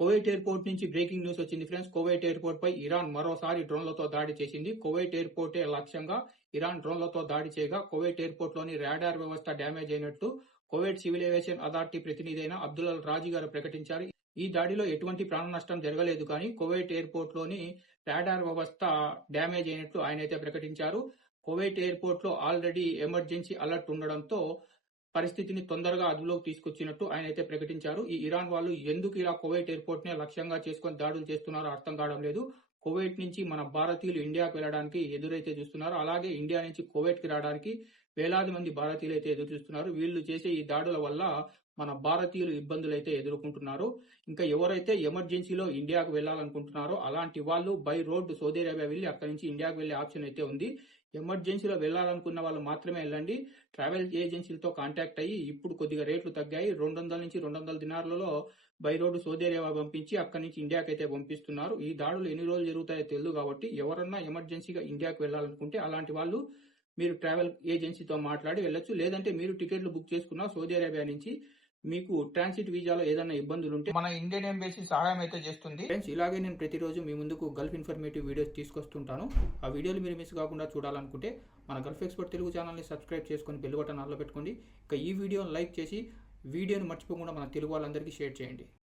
Kuwait airport నుంచి breaking news వచ్చింది friends. Kuwait ఎయిర్‌పోర్ట్‌పై Iran మరోసారి డ్రోన్లతో దాడి చేసింది. కువైట్ ఎయిర్‌పోర్టే లక్ష్యంగా ఇరాన్ డ్రోన్లతో దాడి చేయగా కువైట్ ఎయిర్‌పోర్ట్‌లోని రాడార్ వ్యవస్థ డ్యామేజ్ అయినట్టు కువైట్ సివిల్ ఏవియేషన్ అథారిటీ ప్రతినిధి అయిన అబ్దుల్ అల్ రాజీ గారు ప్రకటించారు. ఈ దాడిలో ఎటువంటి ప్రాణ నష్టం జరగలేదు కానీ కువైట్ ఎయిర్‌పోర్ట్‌లోని రాడార్ వ్యవస్థ డ్యామేజ్ అయినట్లు ఆయనైతే ప్రకటించారు. కువైట్ ఎయిర్‌పోర్ట్‌లో ఆల్రెడీ ఎమర్జెన్సీ అలర్ట్ ఉండడంతో పరిస్థితిని తొందరగా అదుపులోకి తీసుకొచ్చినట్టు ఆయనైతే ప్రకటించారు. ఈ ఇరాన్ వాళ్ళు ఎందుకు ఇలా కువైట్ ఎయిర్‌పోర్ట్ నే లక్ష్యంగా చేసుకొని దాడులు చేస్తున్నారో అర్థం కావడం లేదు. కువైట్ నుంచి మన భారతీయులు ఇండియాకు వెళ్ళడానికి ఎదురైతే చూస్తున్నారు. అలాగే ఇండియా నుంచి కువైట్ కి రావడానికి వేలాది మంది భారతీయులు అయితే ఎదురు చూస్తున్నారు. వీళ్ళు చేసే ఈ దాడుల వల్ల మన భారతీయులు ఇబ్బందులైతే ఎదుర్కొంటున్నారు. ఇంకా ఎవరైతే ఎమర్జెన్సీలో ఇండియాకు వెళ్ళాలనుకుంటున్నారో అలాంటి వాళ్ళు బై రోడ్ సౌదీ అరేబియా వెళ్ళి అక్కడి నుంచి ఇండియాకు వెళ్లే ఆప్షన్ అయితే ఉంది. ఎమర్జెన్సీలో వెళ్ళాలనుకున్న వాళ్ళు మాత్రమే వెళ్ళండి. ట్రావెల్ ఏజెన్సీలతో కాంటాక్ట్ అయ్యి ఇప్పుడు కొద్దిగా రేట్లు తగ్గాయి. 200 నుంచి 200 దినార్లలో బై రోడ్డు సౌదీ అరేబియా పంపించి అక్కడి నుంచి ఇండియాకి అయితే పంపిస్తున్నారు. ఈ దాడులు ఎన్ని రోజులు జరుగుతాయో తెలియదు కాబట్టి ఎవరన్నా ఎమర్జెన్సీగా ఇండియాకు వెళ్ళాలనుకుంటే అలాంటి వాళ్ళు మీరు ట్రావెల్ ఏజెన్సీతో మాట్లాడి వెళ్ళొచ్చు. లేదంటే మీరు టికెట్లు బుక్ చేసుకున్న సౌదీ అరేబియా నుంచి మీకు ట్రాన్సిట్ వీసాలో ఏదైనా ఇబ్బందులు ఉంటే మన ఇండియన్ ఎంబసీ సహాయం అయితే చేస్తుంది. ఫ్రెండ్స్, ఇలాగే నేను ప్రతిరోజు మీ ముందుకు గల్ఫ్ ఇన్ఫర్మేటివ్ వీడియోస్ తీసుకొస్తుంటాను. ఆ వీడియోలు మీరు మిస్ కాకుండా చూడాలనుకుంటే మన గల్ఫ్ ఎక్స్పర్ట్ తెలుగు ఛానల్ని సబ్స్క్రైబ్ చేసుకొని బెల్ బటన్ ఆన్లో పెట్టుకోండి. ఇక ఈ వీడియోని లైక్ చేసి వీడియోని మర్చిపోకుండా మన తెలుగు వాళ్ళందరికీ షేర్ చేయండి.